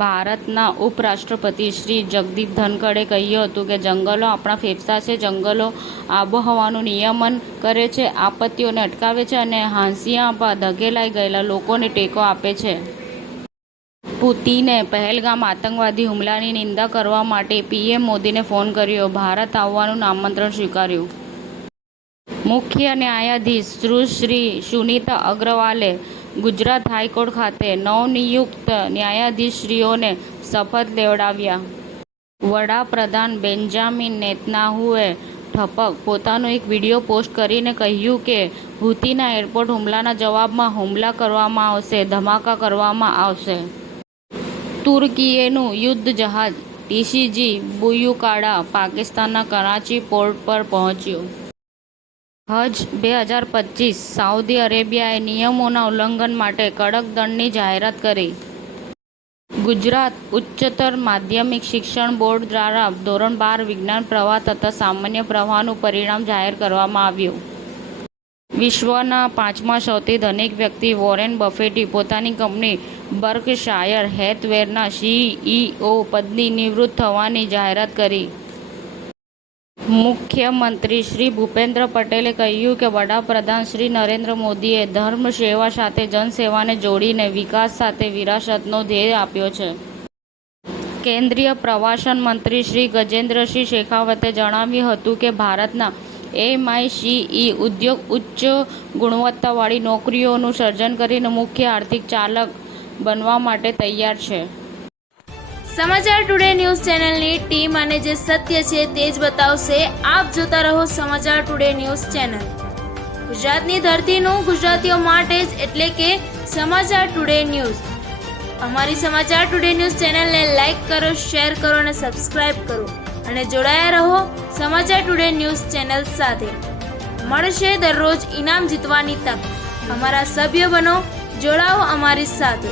ભારતના ઉપરાષ્ટ્રપતિ શ્રી જગદીપ ધનખડે કહ્યું હતું કે જંગલો આપણા ફેફસા છે. જંગલો આબોહવાનું નિયમન કરે છે, આપત્તિઓને અટકાવે છે અને હાંસિયામાં ધકેલાઈ ગયેલા લોકોને ટેકો આપે છે. પુતિને પહેલગામ આતંકવાદી હુમલાની નિંદા કરવા માટે પીએમ મોદીને ફોન કર્યો, ભારત આવવાનું આમંત્રણ સ્વીકાર્યું. મુખ્ય ન્યાયાધીશ સુશ્રી સુનીતા અગ્રવાલે ગુજરાત હાઈકોર્ટ ખાતે નવનિયુક્ત ન્યાયાધીશશ્રીઓને શપથ લેવડાવ્યા. વડાપ્રધાન બેન્જામિન નેતન્યાહુએ પોતાનો એક વિડીયો પોસ્ટ કરીને કહ્યું કે હુતીના એરપોર્ટ હુમલાના જવાબમાં હુમલા કરવામાં આવશે, ધમાકા કરવામાં આવશે. તુર્કીનું યુદ્ધ જહાજ ટીસીજી બુયુકાડા પાકિસ્તાનના કરાચી પોર્ટ પર પહોંચ્યું. હજ 2025 સાઉદી અરેબિયાએ નિયમોના ઉલ્લંઘન માટે કડક દંડની જાહેરાત કરી. ગુજરાત ઉચ્ચતર માધ્યમિક શિક્ષણ બોર્ડ દ્વારા ધોરણ 12 વિજ્ઞાન પ્રવાહ તથા સામાન્ય પ્રવાહનું પરિણામ જાહેર કરવામાં આવ્યું. વિશ્વના 5મા સૌથી ધનિક વ્યક્તિ વોરેન બફેટી પોતાની કંપની બર્કશાયર હેથવેના સીઈઓ પદથી નિવૃત્ત થવાની જાહેરાત કરી. મુખ્યમંત્રી શ્રી ભૂપેન્દ્ર પટેલે કહ્યું કે વડાપ્રધાન શ્રી નરેન્દ્ર મોદીએ ધર્મ સેવા સાથે જનસેવાને જોડીને વિકાસ સાથે વિરાસતનો ધ્યેય આપ્યો છે. કેન્દ્રીય પ્રવાસન મંત્રી શ્રી ગજેન્દ્રસિંહ શેખાવતે જણાવ્યું હતું કે ભારતના એમઆઈસીઈ ઉદ્યોગ ઉચ્ચ ગુણવત્તાવાળી નોકરીઓનું સર્જન કરીને મુખ્ય આર્થિક ચાલક બનવા માટે તૈયાર છે. સમાચાર ટુડે ન્યૂઝ ચેનલની ટીમ અને જે સત્ય છે તે જ બતાવશે. આપ જોતા રહો સમાચાર ટુડે ન્યૂઝ ચેનલ. ગુજરાતની ધરતીનું ગુજરાતીઓ માટે જ, એટલે કે સમાચાર ટુડે ન્યૂઝ. અમારી સમાચાર ટુડે ન્યૂઝ ચેનલને લાઈક કરો, શેર કરો અને સબસ્ક્રાઇબ કરો અને જોડાયા રહો સમાચાર ટુડે ન્યૂઝ ચેનલ સાથે. મળશે દરરોજ ઇનામ જીતવાની તક. અમારા સભ્ય બનો, જોડાઓ અમારી સાથે.